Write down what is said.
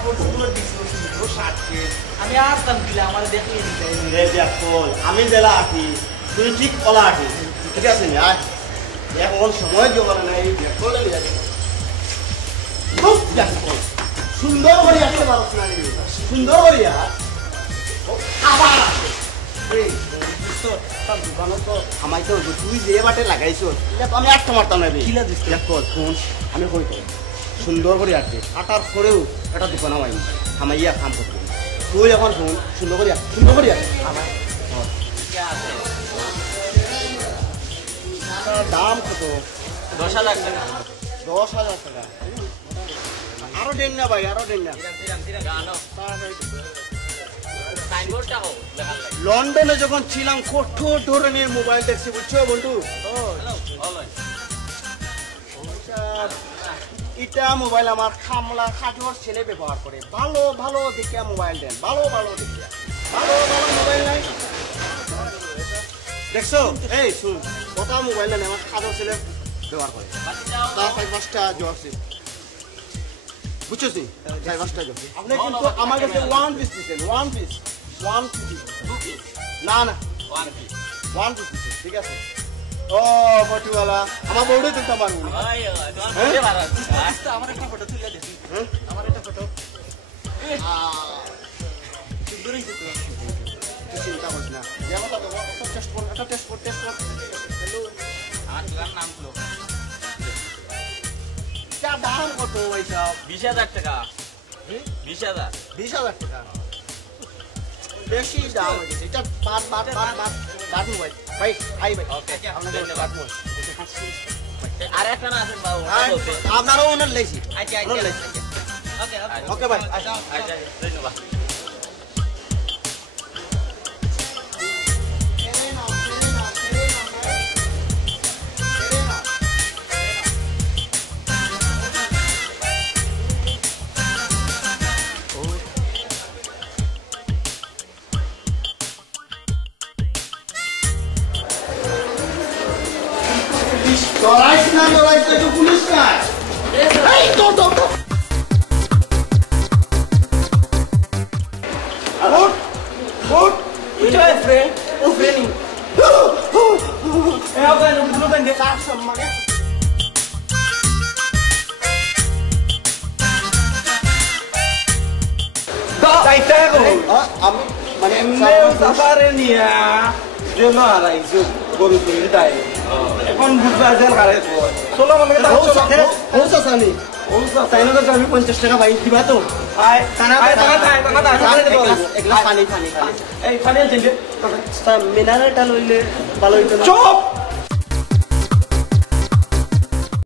কাপড়গুলো দিছিল সুন্দর শার্টকে আমি আসতাম দিলে আমার দেখিয়ে দিতে রে দেখল আমি জেলা আছি তুই ঠিক কলা আছি ঠিক আছে না এখন সময় জোগাড় নাই দেখল সুন্দর করে আসতে পারো না সুন্দর করে আবার আমাকে তুই যে বাটে লাগাইছ আমি একটা মারতাম না ফোন আমি কই তো সুন্দর করে আসবে আটার পরেও একটা দোকান আমায় আমাইয়া কাম করতে তুই এখন ফোন সুন্দর করে সুন্দর করে দাম কত 10,000 টাকা 10,000 টাকা আরো দেন না ভাই আরো দেন না লন্ডনে যখন ছিলাম কত ধরনের মোবাইল দেখছি বুঝছো বন্ধু এটা মোবাইল আমার খামলা খাজুর ছেলে ব্যবহার করে ভালো ভালো দেখিয়া মোবাইল দেন ভালো ভালো দেখিয়া ভালো ভালো মোবাইল নাই দেখছো এই শুন কত মোবাইল নেন আমার খাজুর ছেলে ব্যবহার করে তার 5-5টা জোর আছে বুঝছো তাই 5টা জোর আপনি কিন্তু আমার কাছে ওয়ান পিস দিছেন ওয়ান পিস না না ওয়ান পিস ঠিক আছে ও ফটোওয়ালা আমার বউরে তুলতে পারবো আমার একটা ফটো তুলে দিছি আমার একটা ফটো সুন্দরই তো চিন্তা করিস না টেস্ট কর হ্যালো আমার দোকান নাম হলো যা দাম কত এইসব 20,000 টাকা 20,000 টাকা বেশি দাম হয়েছে এটা বাদ মোবাইল ভাই আই ভাই ওকে আপনাদের বাদ মোবাইল আর একটা না আছে বাবু আপনারও ওনার লেছি আচ্ছা ওকে ওকে ভাই আচ্ছা ধন্যবাদ দৌড়াইস না একটু পুলিশ না এই তো Which way, friend? Who's friending? Hey, how can you look at the car? Some money. আমি মানে সাফারে নিয়া জন্য আড়াইশো গরু তুলি তাই এখন বুঝবা জেল কারে চলো মানে সানি তাইনকে আমি 50 টাকা ভাই দিবা তো আয় টানা একলা পানি এই পানি চিনতে মিনারেলটা লইলে ভালো হইতো না চুপ